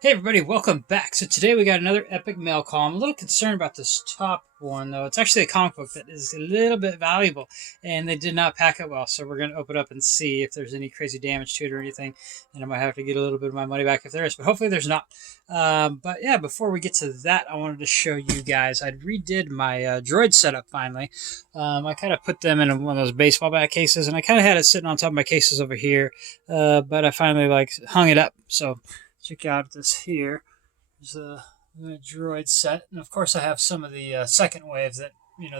Hey everybody, welcome back. So today we got another epic mail call. I'm a little concerned about this top one though. It's actually a comic book that is a little bit valuable and they did not pack it well. So we're going to open it up and see if there's any crazy damage to it or anything. And I might have to get a little bit of my money back if there is, but hopefully there's not. But yeah, before we get to that, I wanted to show you guys, I redid my droid setup finally. I kind of put them in one of those baseball bat cases and I kind of had it sitting on top of my cases over here. But I finally hung it up. So check out this here. There's a droid set, and of course I have some of the second waves that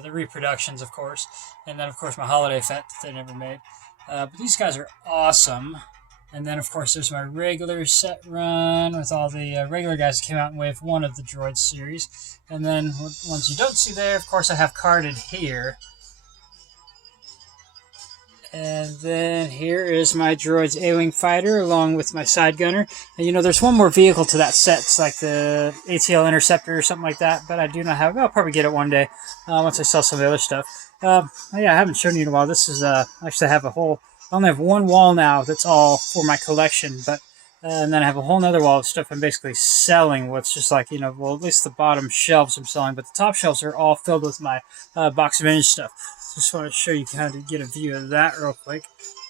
the reproductions, of course, and then of course my holiday fet that they never made. But these guys are awesome. And then of course there's my regular set run with all the regular guys that came out in wave one of the droid series. And then ones you don't see there, of course I have carded here. And then here is my Droids A-Wing fighter along with my side gunner. And, there's one more vehicle to that set. It's like the ATL Interceptor or something like that. But I do not have it. I'll probably get it one day once I sell some of the other stuff. Yeah, I haven't shown you in a while. This is, actually I have I only have one wall now that's all for my collection. But and then I have a whole other wall of stuff I'm basically selling. What's just like, well, at least the bottom shelves I'm selling. But the top shelves are all filled with my box vintage stuff. Just want to show you kind of get a view of that real quick.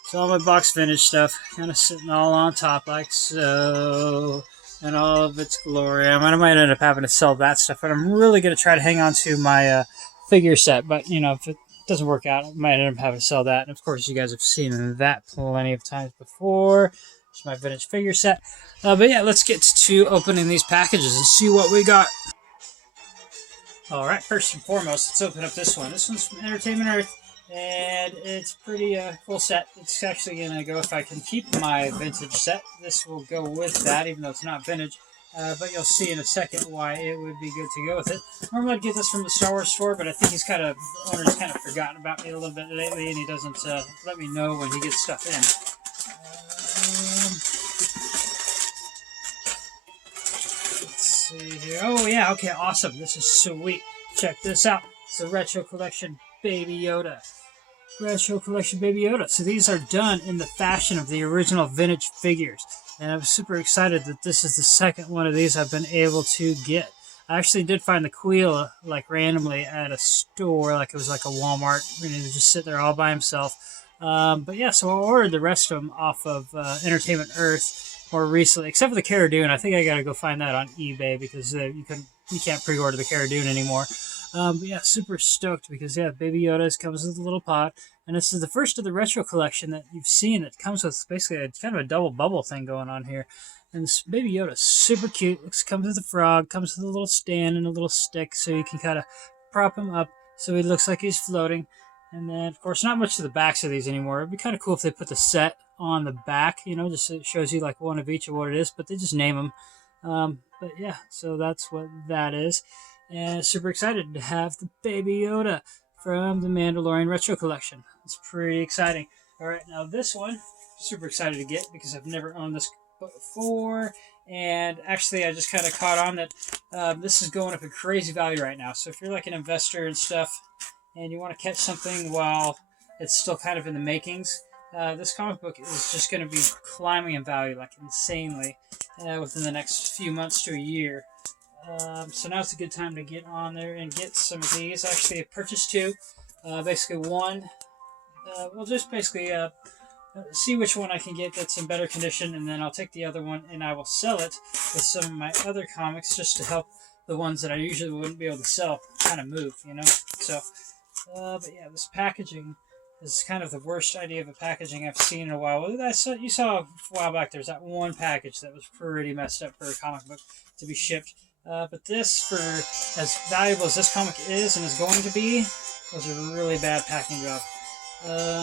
So all my box vintage stuff kind of sitting all on top like so, in all of its glory. I might end up having to sell that stuff, but I'm really going to try to hang on to my figure set. But, if it doesn't work out, I might end up having to sell that. And, of course, you guys have seen that plenty of times before. It's my vintage figure set. But, yeah, let's get to opening these packages and see what we got. Alright, first and foremost, let's open up this one. This one's from Entertainment Earth, and it's pretty cool set. It's actually going to go, if I can keep my vintage set, this will go with that, even though it's not vintage. But you'll see in a second why it would be good to go with it. Normally I'd get this from the Star Wars store, but I think the owner's kind of forgotten about me a little bit lately, and he doesn't let me know when he gets stuff in. See here. Oh yeah, okay, awesome. This is sweet. Check this out. It's the Retro Collection Baby Yoda. Retro Collection Baby Yoda. So these are done in the fashion of the original vintage figures. And I'm super excited that this is the second one of these I've been able to get. I actually did find the Queel randomly at a store, it was like a Walmart, and he just sit there all by himself. But yeah, so I ordered the rest of them off of Entertainment Earth more recently, except for the Cara Dune. I think I gotta go find that on eBay because you can't pre-order the Cara Dune anymore. But yeah, super stoked because Baby Yoda comes with a little pot, and this is the first of the retro collection that you've seen that comes with basically kind of a double bubble thing going on here. And this Baby Yoda is super cute. Comes with a frog, comes with a little stand and a little stick, so you can kind of prop him up so he looks like he's floating. And then, of course, not much to the backs of these anymore. It'd be kind of cool if they put the set on the back, just it shows you one of each of what it is, but they just name them. But yeah, so that's what that is. And super excited to have the Baby Yoda from the Mandalorian Retro Collection. It's pretty exciting. All right, now this one, super excited to get because I've never owned this before. And actually, I just kind of caught on that this is going up in crazy value right now. So if you're an investor and stuff, and you want to catch something while it's still kind of in the makings, this comic book is just going to be climbing in value insanely within the next few months to a year. So now's a good time to get on there and get some of these. Actually, I purchased two. Basically, one, we'll just basically see which one I can get that's in better condition, and then I'll take the other one and I will sell it with some of my other comics just to help the ones that I usually wouldn't be able to sell kind of move, So, but yeah, this packaging is kind of the worst idea of a packaging I've seen in a while. You saw a while back there's that one package that was pretty messed up for a comic book to be shipped. But this, for as valuable as this comic is and is going to be, was a really bad packing job.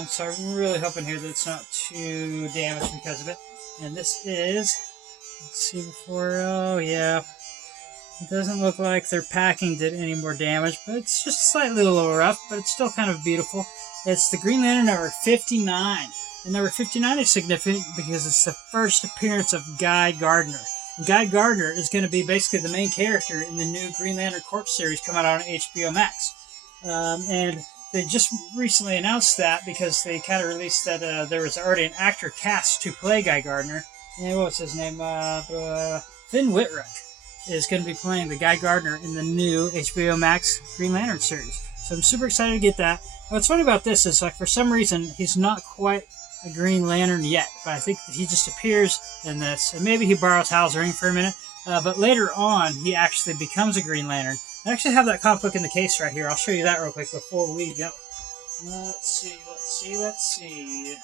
So I'm really hoping here that it's not too damaged because of it. And this is, let's see before, oh yeah, it doesn't look like their packing did any more damage, but it's just slightly a little rough, but it's still kind of beautiful. It's the Green Lantern number 59. And number 59 is significant because it's the first appearance of Guy Gardner. Guy Gardner is going to be basically the main character in the new Green Lantern Corps series coming out on HBO Max. And they just recently announced that because they kind of released that there was already an actor cast to play Guy Gardner. and what's his name? Finn Wittrock is going to be playing the Guy Gardner in the new HBO Max Green Lantern series. So I'm super excited to get that. What's funny about this is, like, for some reason, he's not quite a Green Lantern yet, but I think that he just appears in this, and maybe he borrows Hal's ring for a minute, but later on, he actually becomes a Green Lantern. I actually have that comic book in the case right here. I'll show you that real quick before we go. Let's see.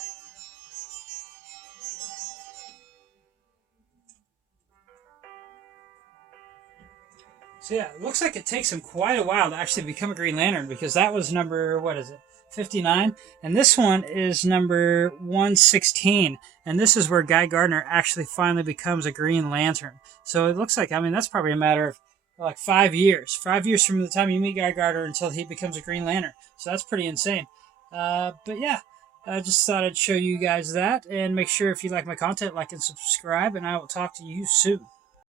So yeah, it looks like it takes him quite a while to actually become a Green Lantern, because that was number, what is it, 59? And this one is number 116. And this is where Guy Gardner actually finally becomes a Green Lantern. So it looks like, I mean, that's probably a matter of like 5 years. 5 years from the time you meet Guy Gardner until he becomes a Green Lantern. So that's pretty insane. But yeah, I just thought I'd show you guys that. And make sure if you like my content, like and subscribe. And I will talk to you soon.